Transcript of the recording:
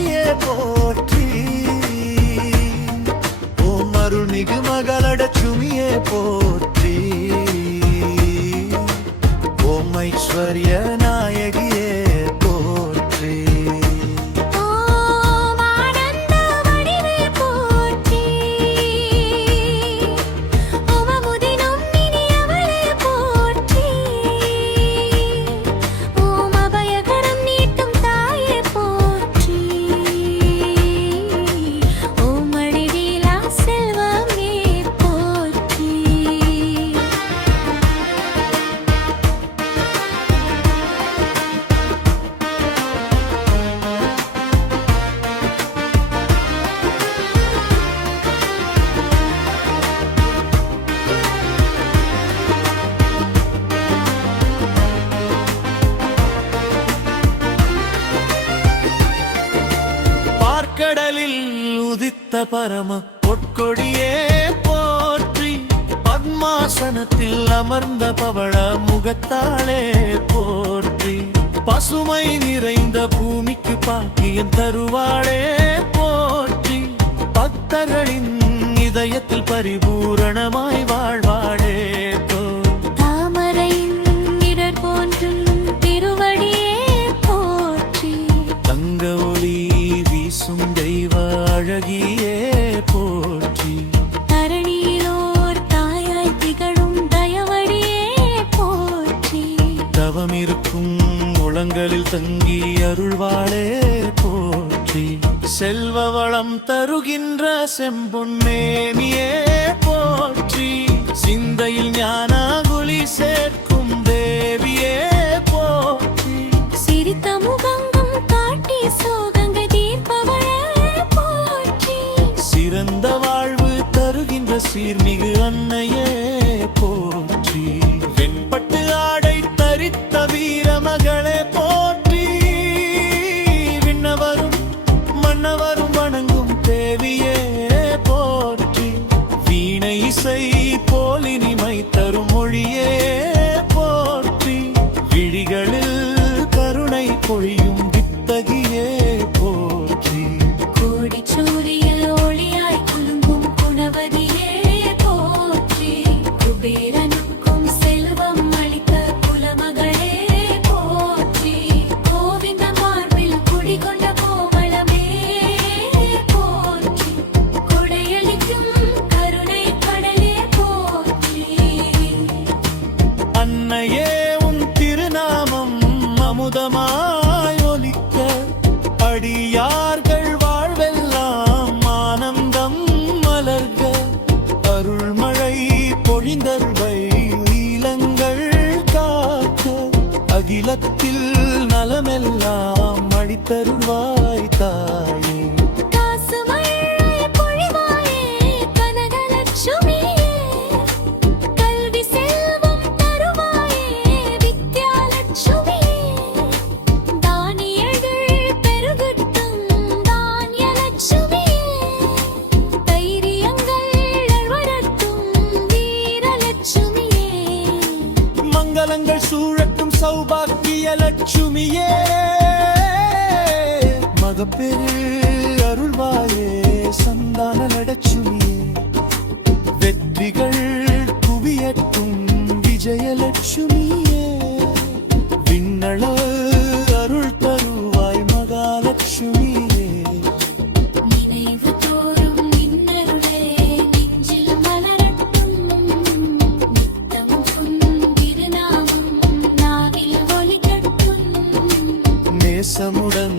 மொழியே போற்றி. ஓம் அருள்மிகு மகளடச்சுமியே போற்றி. ஓம் ஐஸ்வர்ய நாயகியே போற்றி. கடலில் உதித்த பரம பொற்கொடியே போற்றி. பத்மாசனத்தில் அமர்ந்த பவள முகத்தாலே போற்றி. பசுமை நிறைந்த பூமிக்கு பாக்கியம் தருவாளே போற்றி. பக்தர்களின் இதயத்தில் பரிபூரணமாய் வாழ்வாளே. தெய்வ அழகியே போற்றி. தரணியிலோர் தாயாய் திகழும் தயவடியே போற்றி. தவமிருக்கும் உளங்களில் தங்கி அருள்வாளே போற்றி. செல்வ வளம் தருகின்ற செம்பொன்மேனியே போற்றி. சிந்தையில் ஞான குலி சேர்க்கும் தேவியே போற்றி. சிரித்த முகங்கும் காட்டி சிறந்த வாழ்வு தருகின்ற சீர்மிகு அன்னையே போற்றி. வெண்பட்டு ஆடை தரித்த வீர மகளே போற்றி. விண்ணவரும் மன்னவரும் வணங்கும் தேவியே போற்றி. வீணை இசை போலினிமை தரும் மொழியே போற்றி. விழிகளில் கருணை பொழியும் வித்தகியே போற்றி. கோடி சூரிய அன்னையே உன் திருநாமம் அமுதமாய் ஒலிக்க. அடியார்கள் வாழ்வெல்லாம் ஆனந்தம் மலர்க. அருள்மழை பொழிந்தருளை நீலங்கள் காக்க. அகிலத்தில் நலமெல்லாம் அளித்தருள்வாய் தாயே. மங்களங்கள் சூழட்டும் சௌபாக்கிய லட்சுமியே. மகப்பெரு அருள்வாயே சந்தான லட்சுமியே. வெற்றிகள் குவியட்டும் விஜயலட்சுமியே. விண்ணள அருள் தருவாய் மகாலட்சுமியே. நேசமுடன்